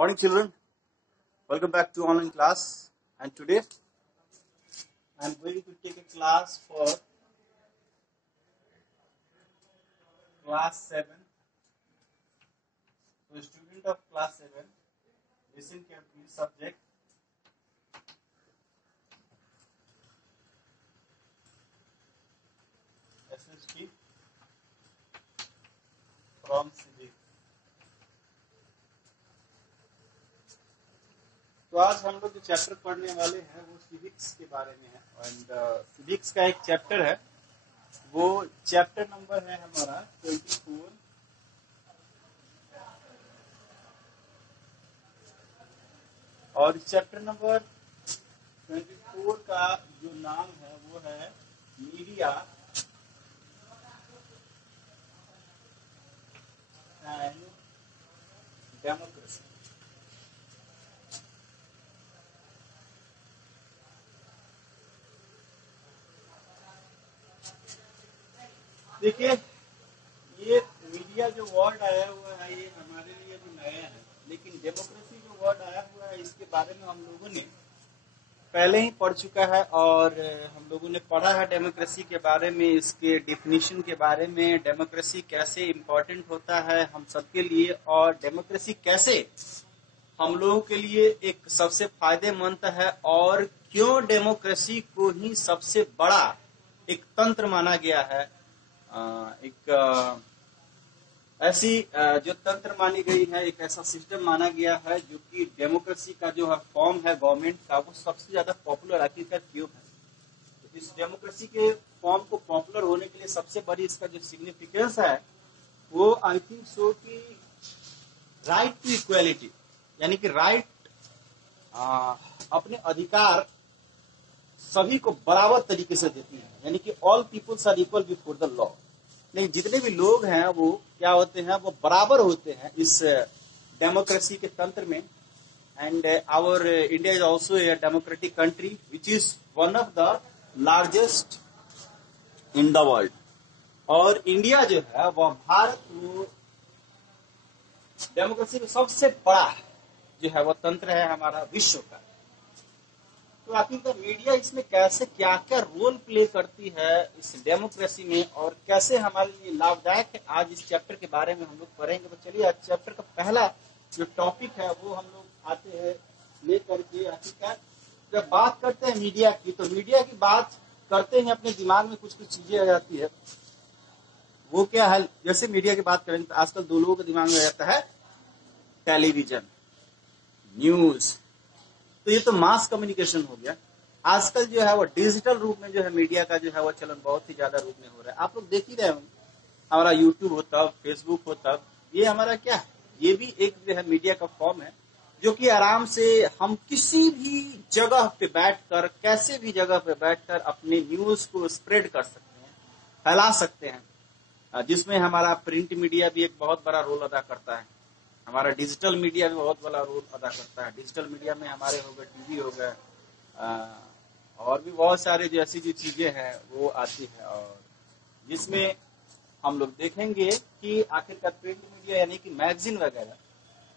Morning children, welcome back to online class, and today I am going to take a class for class 7. So student of class 7, listen carefully. Subject SST from civics. तो आज हम लोग जो chapter पढ़ने वाले हैं वो civics के बारे में है एंड सिविक्स का एक चैप्टर है, वो चैप्टर नंबर है हमारा 24 और चैप्टर नंबर 24 का जो नाम है वो है मीडिया एंड डेमोक्रेसी। देखिए, ये मीडिया जो वर्ड आया हुआ है ये हमारे लिए भी नया है, लेकिन डेमोक्रेसी जो वर्ड आया हुआ है इसके बारे में हम लोगों ने पहले ही पढ़ चुका है और हम लोगों ने पढ़ा है डेमोक्रेसी के बारे में, इसके डिफिनीशन के बारे में, डेमोक्रेसी कैसे इम्पोर्टेंट होता है हम सबके लिए और डेमोक्रेसी कैसे हम लोगों के लिए एक सबसे फायदेमंद है और क्यों डेमोक्रेसी को ही सबसे बड़ा एक तंत्र माना गया है। एक ऐसी जो तंत्र मानी गई है, एक ऐसा सिस्टम माना गया है जो कि डेमोक्रेसी का जो है फॉर्म है गवर्नमेंट का, वो सबसे ज्यादा पॉपुलर आखिरकार क्यों है। तो इस डेमोक्रेसी के फॉर्म को पॉपुलर होने के लिए सबसे बड़ी इसका जो सिग्निफिकेंस है वो आई थिंक सो कि राइट टू इक्वालिटी, यानी कि राइट अपने अधिकार सभी को बराबर तरीके से देती है, यानी कि all peoples are equal before the law. लेकिन जितने भी लोग हैं वो क्या होते हैं, वो बराबर होते हैं इस डेमोक्रेसी के तंत्र में। And our India is also a democratic country which is one of the largest in the world. और इंडिया जो है वह भारत वो डेमोक्रेसी में सबसे बड़ा जो है वह तंत्र है हमारा विश्व का। तो आखिरकार मीडिया इसमें कैसे क्या क्या रोल प्ले करती है इस डेमोक्रेसी में और कैसे हमारे लिए लाभदायक है, आज इस चैप्टर के बारे में हम लोग पढ़ेंगे। तो चलिए आज चैप्टर का पहला जो टॉपिक है वो हम लोग आते हैं लेकर के। आखिरकार जब बात करते हैं मीडिया की, तो मीडिया की बात करते हैं अपने दिमाग में कुछ कुछ चीजें आ जाती है। वो क्या है, जैसे मीडिया की बात करेंगे तो आजकल दो लोगों के दिमाग में आ जाता है टेलीविजन, न्यूज। तो ये तो मास कम्युनिकेशन हो गया। आजकल जो है वो डिजिटल रूप में जो है मीडिया का जो है वो चलन बहुत ही ज्यादा रूप में हो रहा है। आप लोग देख ही रहे होंगे, हमारा यूट्यूब हो तब, फेसबुक हो तब, ये हमारा क्या है, ये भी एक जो है मीडिया का फॉर्म है जो कि आराम से हम किसी भी जगह पे बैठकर, कैसे भी जगह पे बैठकर अपने न्यूज को स्प्रेड कर सकते हैं, फैला सकते हैं, जिसमें हमारा प्रिंट मीडिया भी एक बहुत बड़ा रोल अदा करता है, हमारा डिजिटल मीडिया भी बहुत बड़ा रोल अदा करता है। डिजिटल मीडिया में हमारे हो गए टीवी हो गए और भी बहुत सारे जो ऐसी जो चीजें हैं वो आती है, और जिसमें हम लोग देखेंगे कि आखिरकार प्रिंट मीडिया यानी कि मैगजीन वगैरह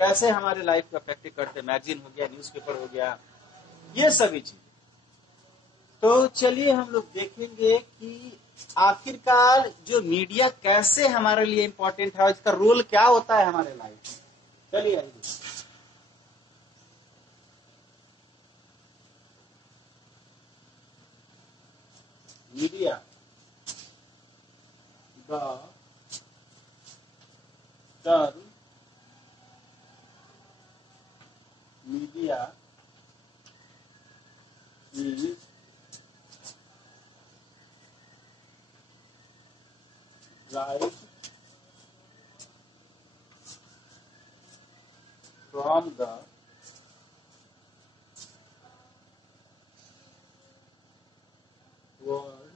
कैसे हमारे लाइफ को अफेक्ट करते हैं। मैगजीन हो गया, न्यूज़पेपर हो गया, ये सभी चीज। तो चलिए हम लोग देखेंगे कि आखिरकार जो मीडिया कैसे हमारे लिए इम्पोर्टेंट है, इसका रोल क्या होता है हमारे लाइफ में। चलिए आइए, media the term media is right from the word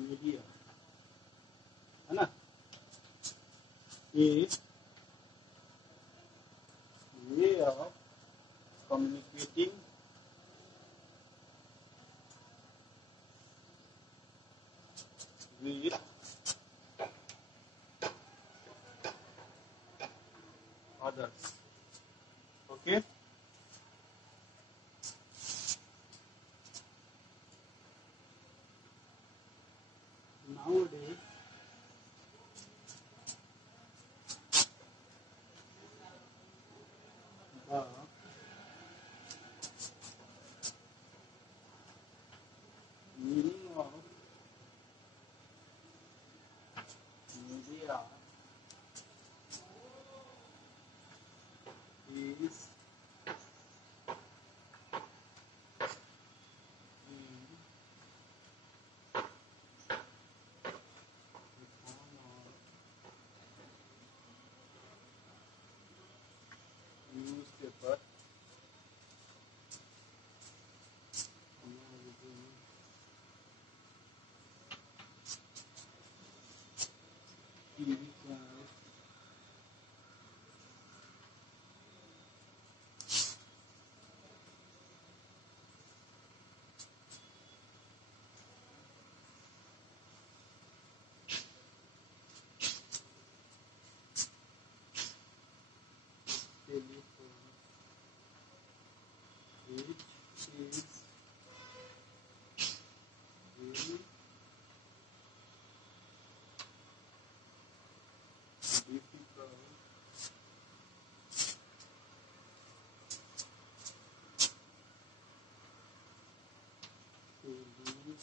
media, है ना, is way of communicating with nowadays the meaning of media is in the form of newspaper, magazine, TV channels, telephone, which is very difficult to live in this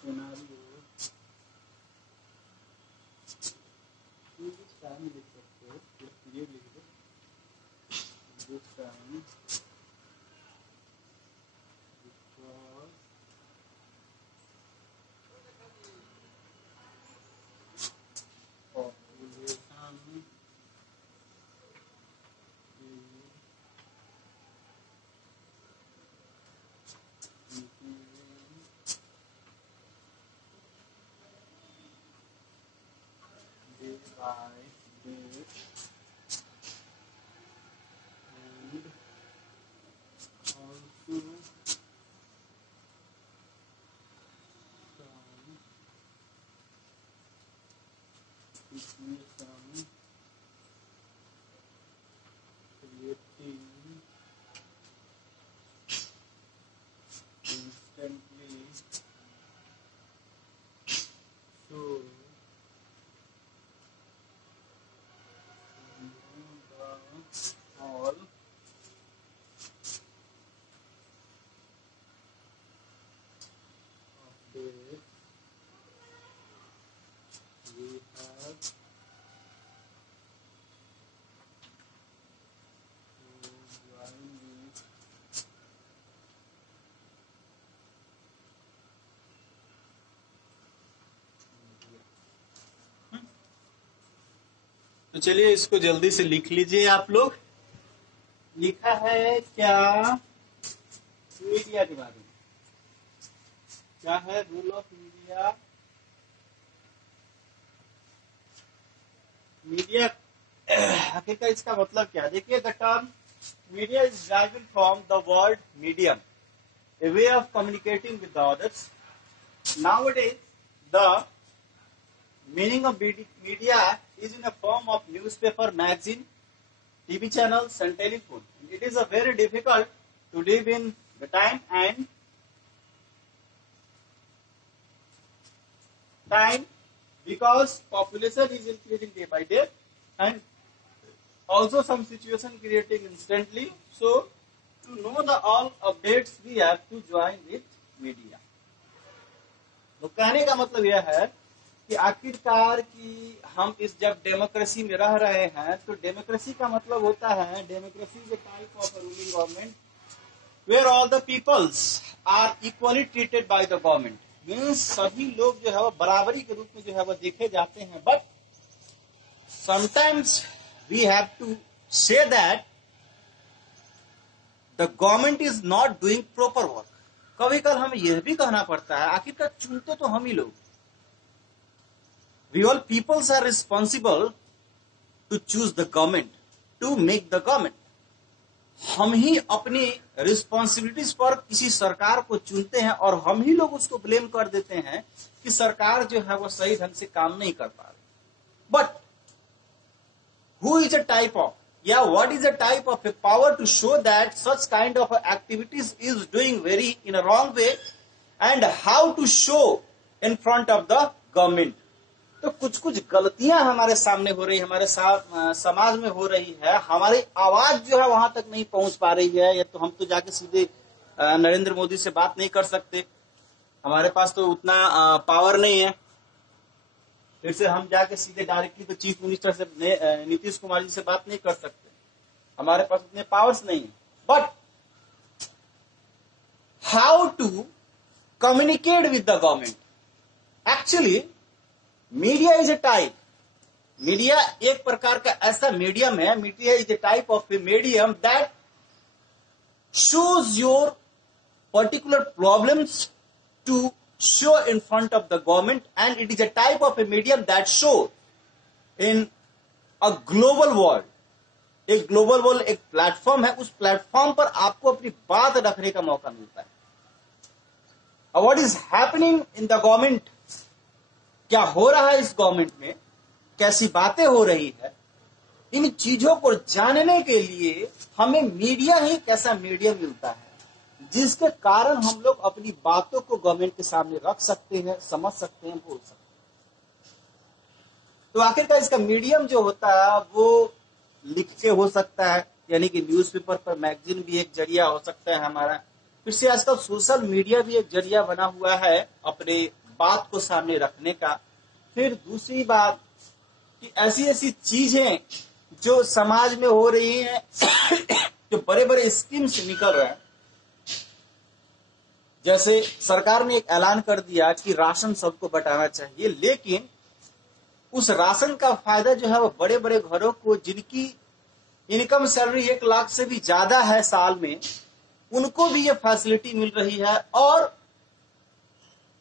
scenario. This time लिख सकते हो, ये लिख दो. This time because population is increasing day by day and also some situation creating instantly so all updates we have to join with media. तो चलिए इसको जल्दी से लिख लीजिए आप लोग. लिखा है क्या मीडिया के बारे में? क्या है रूल ऑफ मीडिया? मीडिया आखिरकार इसका मतलब क्या? देखिए, the term media is driven from the word medium, a way of communicating with the others. Nowadays, the meaning of media is in a form of newspaper, magazine, TV channels, and telephone. It is a very difficult to live in the time because population is increasing day by day and also some situation creating instantly. So, to know the all updates, we have to join with media. तो कहने का मतलब यह है कि आखिरकार कि हम इस जब डेमोक्रेसी में रह रहे हैं तो डेमोक्रेसी का मतलब होता है democracy is a type of ruling government where all the peoples are equally treated by the government. Means सभी लोग जो है वो बराबरी के रूप में जो है वो देखे जाते हैं. But sometimes we have to say that the government is not doing proper work. कभी कभी हमें यह भी कहना पड़ता है आखिरकार चुनते तो हम ही लोग. We all peoples are responsible to choose the government, to make the government. हम ही अपनी रिस्पॉन्सिबिलिटीज पर किसी सरकार को चुनते हैं और हम ही लोग उसको ब्लेम कर देते हैं कि सरकार जो है वो सही ढंग से काम नहीं कर पा रही. But who is a type of या what is the type of a power to show that such kind of activities is doing very in a wrong way and how to show in front of the government. तो कुछ कुछ गलतियां हमारे सामने हो रही, हमारे समाज में हो रही है, हमारी आवाज जो है वहां तक नहीं पहुंच पा रही है। या तो हम तो जाके सीधे नरेंद्र मोदी से बात नहीं कर सकते, हमारे पास तो उतना पावर नहीं है। फिर से हम जाके सीधे डायरेक्टली तो चीफ मिनिस्टर से नीतीश कुमार जी से बात नहीं कर सकते, हमारे पास उतने पावर्स नहीं है। But how to communicate with the government? Actually media is a type, media एक प्रकार का ऐसा मीडियम है, media is a type of a medium that shows your particular problems to show in front of the government, and it is a type of a medium that show in a global world। एक global world एक platform है, उस platform पर आपको अपनी बात रखने का मौका मिलता है। What is happening in the government, क्या हो रहा है इस गवर्नमेंट में, कैसी बातें हो रही है, इन चीजों को जानने के लिए हमें मीडिया ही एक ऐसा मीडियम मिलता है जिसके कारण हम लोग अपनी बातों को गवर्नमेंट के सामने रख सकते हैं, समझ सकते हैं, बोल सकते हैं। तो आखिरकार इसका मीडियम जो होता है वो लिख के हो सकता है, यानी कि न्यूज़पेपर पर, मैगजीन भी एक जरिया हो सकता है हमारा। फिर से आजकल सोशल मीडिया भी एक जरिया बना हुआ है अपने बात को सामने रखने का। फिर दूसरी बात कि ऐसी ऐसी चीजें जो समाज में हो रही हैं जो बड़े बड़े स्कीम्स निकल रहे हैं, जैसे सरकार ने एक ऐलान कर दिया कि राशन सबको बंटाना चाहिए, लेकिन उस राशन का फायदा जो है वो बड़े बड़े घरों को, जिनकी इनकम सैलरी 1 लाख से भी ज्यादा है साल में, उनको भी ये फैसिलिटी मिल रही है और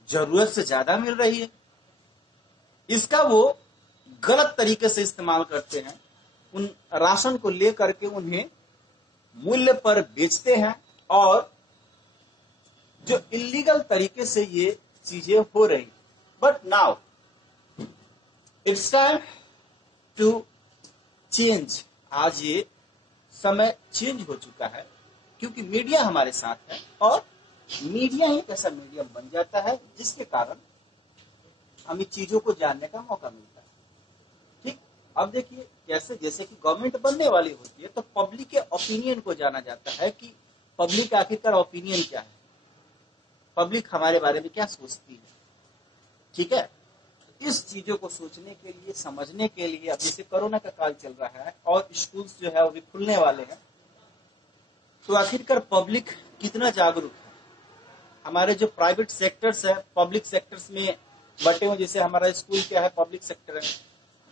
जरूरत से ज्यादा मिल रही है। इसका वो गलत तरीके से इस्तेमाल करते हैं, उन राशन को लेकर के उन्हें मूल्य पर बेचते हैं और जो इलीगल तरीके से ये चीजें हो रही। But now it's time to change. आज ये समय चेंज हो चुका है क्योंकि मीडिया हमारे साथ है और मीडिया ही ऐसा मीडियम बन जाता है जिसके कारण हमें चीजों को जानने का मौका मिलता है। ठीक, अब देखिए जैसे जैसे कि गवर्नमेंट बनने वाली होती है तो पब्लिक के ओपिनियन को जाना जाता है कि पब्लिक आखिरकार ओपिनियन क्या है, पब्लिक हमारे बारे में क्या सोचती है। ठीक है, इस चीजों को सोचने के लिए, समझने के लिए, अब जैसे कोरोना का काल चल रहा है और स्कूल्स जो है वो भी खुलने वाले हैं, तो आखिरकार पब्लिक कितना जागरूक है। हमारे जो प्राइवेट सेक्टर्स है पब्लिक सेक्टर्स में बटे हुए, जैसे हमारा स्कूल क्या है पब्लिक सेक्टर है,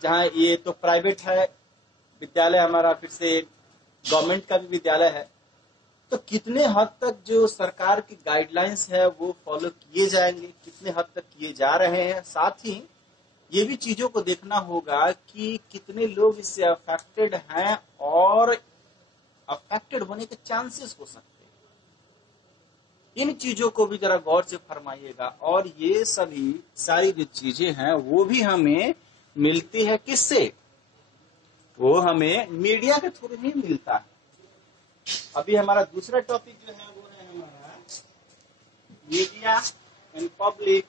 जहाँ ये तो प्राइवेट है विद्यालय हमारा, फिर से गवर्नमेंट का भी विद्यालय है। तो कितने हद तक जो सरकार की गाइडलाइंस है वो फॉलो किए जाएंगे, कितने हद तक किए जा रहे हैं। साथ ही ये भी चीजों को देखना होगा कि कितने लोग इससे अफेक्टेड हैं और अफेक्टेड होने के चांसेस हो सकते हैं। इन चीजों को भी जरा गौर से फरमाइएगा। और ये सभी सारी जो चीजें हैं वो भी हमें मिलती है किससे, वो हमें मीडिया के थ्रू ही मिलता है। अभी हमारा दूसरा टॉपिक जो है वो है हमारा media and public.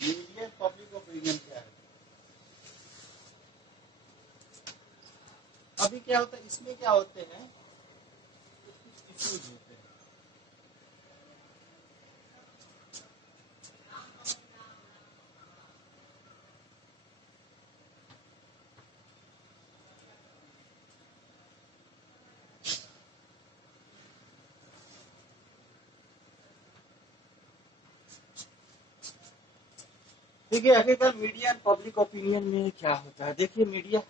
Media public opinion क्या है? अभी क्या होता है, इसमें क्या होते हैं, इश्यूज होते हैं। देखिए आखिरकार मीडिया एंड पब्लिक ओपिनियन में क्या होता है। देखिए मीडिया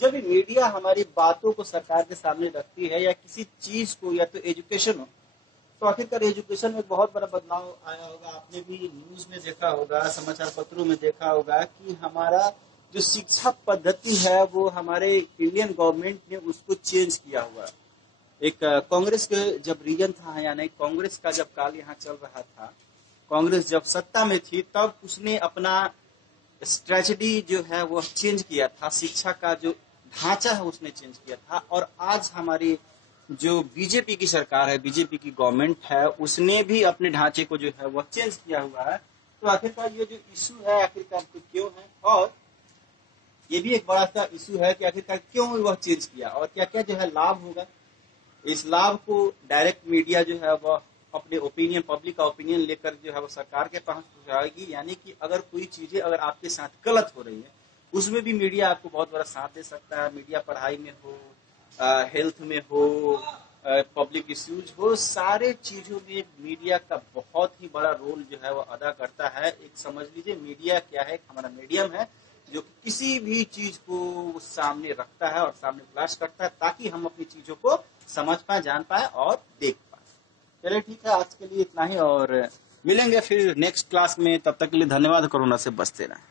जब भी मीडिया हमारी बातों को सरकार के सामने रखती है या किसी चीज को, या तो एजुकेशन हो, तो आखिरकार एजुकेशन में बहुत बड़ा बदलाव आया होगा। आपने भी न्यूज में देखा होगा, समाचार पत्रों में देखा होगा कि हमारा जो शिक्षा पद्धति है वो हमारे इंडियन गवर्नमेंट ने उसको चेंज किया हुआ है। एक कांग्रेस के जब रीजन था, यानी कांग्रेस का जब काल यहाँ चल रहा था, कांग्रेस जब सत्ता में थी, तब उसने अपना स्ट्रेटजी जो है वो चेंज किया था, शिक्षा का जो ढांचा है उसने चेंज किया था। और आज हमारी जो बीजेपी की सरकार है, बीजेपी की गवर्नमेंट है, उसने भी अपने ढांचे को जो है वो चेंज किया हुआ है। तो आखिरकार ये जो इशू है आखिरकार तो क्यों है, और ये भी एक बड़ा सा इशू है कि आखिरकार क्यों वह चेंज किया और क्या क्या जो है लाभ होगा। इस लाभ को डायरेक्ट मीडिया जो है वह अपने ओपिनियन, पब्लिक का ओपिनियन लेकर जो है वो सरकार के पास पहुंचाएगी। यानी कि अगर कोई चीजें अगर आपके साथ गलत हो रही है, उसमें भी मीडिया आपको बहुत बड़ा साथ दे सकता है। मीडिया पढ़ाई में हो, हेल्थ में हो, पब्लिक इश्यूज हो, सारे चीजों में मीडिया का बहुत ही बड़ा रोल जो है वो अदा करता है। एक समझ लीजिए मीडिया क्या है, हमारा मीडियम है जो किसी भी चीज को सामने रखता है और सामने फ्लैश करता है, ताकि हम अपनी चीजों को समझ पाए, जान पाए और देख पाए। चलिए ठीक है, आज के लिए इतना ही और मिलेंगे फिर नेक्स्ट क्लास में। तब तक के लिए धन्यवाद। कोरोना से बचते रहें।